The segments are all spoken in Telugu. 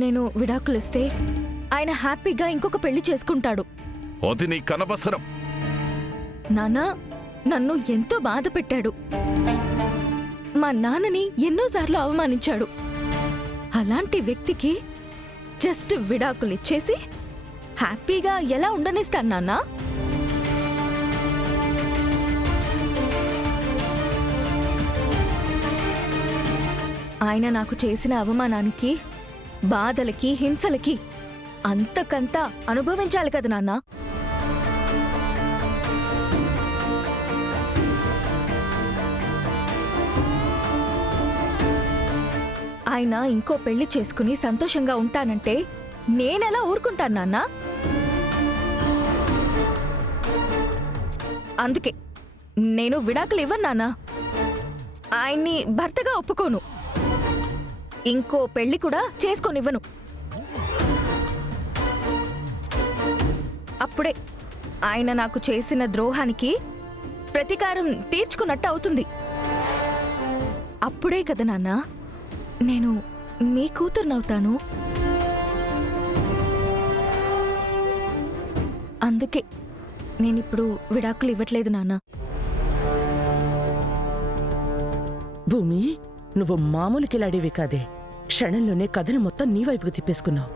నేను విడాకులిస్తే ఆయన హ్యాపీగా ఇంకొక పెళ్లి చేసుకుంటాడు. అది నీకనవసరం. నాన్న నన్ను ఎంతో బాధ పెట్టాడు. మా నాన్నని ఎన్నోసార్లు అవమానించాడు. అలాంటి వ్యక్తికి జస్ట్ విడాకులిచ్చేసి హ్యాపీగా ఎలా ఉండనిస్తాను నాన్న? ఆయన నాకు చేసిన అవమానానికి, బాధలకి, హింసలకి అంతకంతా అనుభవించాలి కదా నాన్న. ఆయన ఇంకో పెళ్లి చేసుకుని సంతోషంగా ఉంటానంటే నేనెలా ఊరుకుంటాను నాన్న? అందుకే నేను విడాకులు ఇవ్వను నాన్న. ఆయన్ని భర్తగా ఒప్పుకోను. ఇంకో పెళ్లి కూడా చేసుకోనివ్వను. అప్పుడే ఆయన నాకు చేసిన ద్రోహానికి ప్రతీకారం తీర్చుకున్నట్టు అవుతుంది. అప్పుడే కదా నాన్న నేను మీ కూతుర్నవుతాను. అందుకే నేనిప్పుడు విడాకులు ఇవ్వట్లేదు నాన్న. భూమి, నువ్వు మామూలు కిలాడివి కాదే. క్షణంలోనే కథను మొత్తం నీ వైపుకు తిప్పేసుకున్నావు.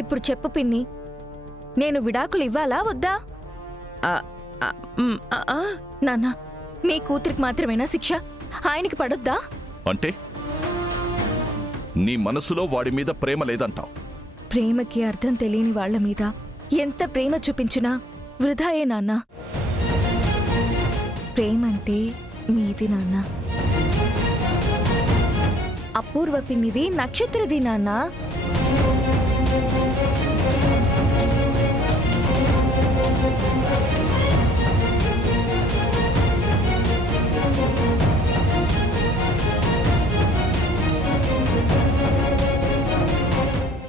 ఇప్పుడు చెప్పు పిన్ని, నేను విడాకులు ఇవ్వాలా వద్దా? నాన్న, మీ కూతురికి మాత్రమేనా శిక్ష? ఆయనకి పడొద్దా? అంటే నీ మనసులో వాడి మీద ప్రేమ లేదంటావు? ప్రేమకి అర్థం తెలియని వాళ్ల మీద ఎంత ప్రేమ చూపించినా వృధాయే నాన్న. ప్రేమంటే మీది నాన్న. అపూర్వ పిన్నిది, నక్షత్రది నాన్న.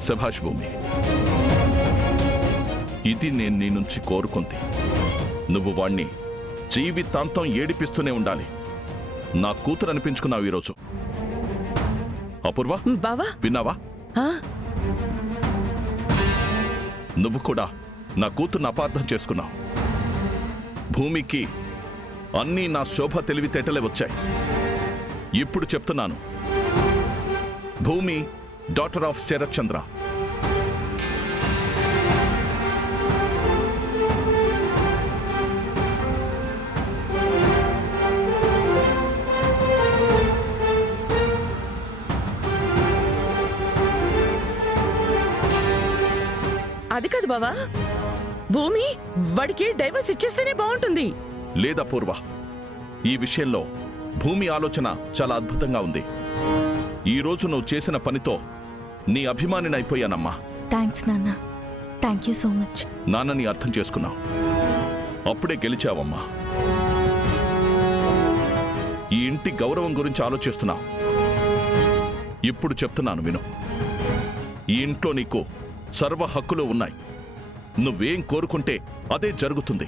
శభాష్ భూమి, ఇది నేను నీ నుంచి కోరుకుంది. నువ్వు వాణ్ణి జీవితాంతం ఏడిపిస్తూనే ఉండాలి. నా కూతురు అనిపించుకున్నావు ఈరోజు. అపూర్వ, బావా విన్నావా? నువ్వు కూడా నా కూతుర్ని అపార్థం చేసుకున్నావు. భూమికి అన్నీ నా శోభ తెలివితేటలే వచ్చాయి. ఇప్పుడు చెప్తున్నాను, భూమి డాటర్ ఆఫ్ శరత్ చంద్ర. అది కాదు బావా, భూమి వాడికి డైవర్స్ ఇచ్చేస్తేనే బాగుంటుంది. లేదా పూర్వ, ఈ విషయంలో భూమి ఆలోచన చాలా అద్భుతంగా ఉంది. ఈరోజు నువ్వు చేసిన పనితో నీ అభిమానినైపోయానమ్మా. థ్యాంక్స్ నాన్న. Thank you so much. నాన్నని అర్థం చేసుకున్నావు, అప్పుడే గెలిచావమ్మా. ఈ ఇంటి గౌరవం గురించి ఆలోచిస్తున్నావు. ఇప్పుడు చెప్తున్నాను విను. ఈ ఇంట్లో నీకు సర్వ హక్కులు ఉన్నాయి. నువ్వేం కోరుకుంటే అదే జరుగుతుంది.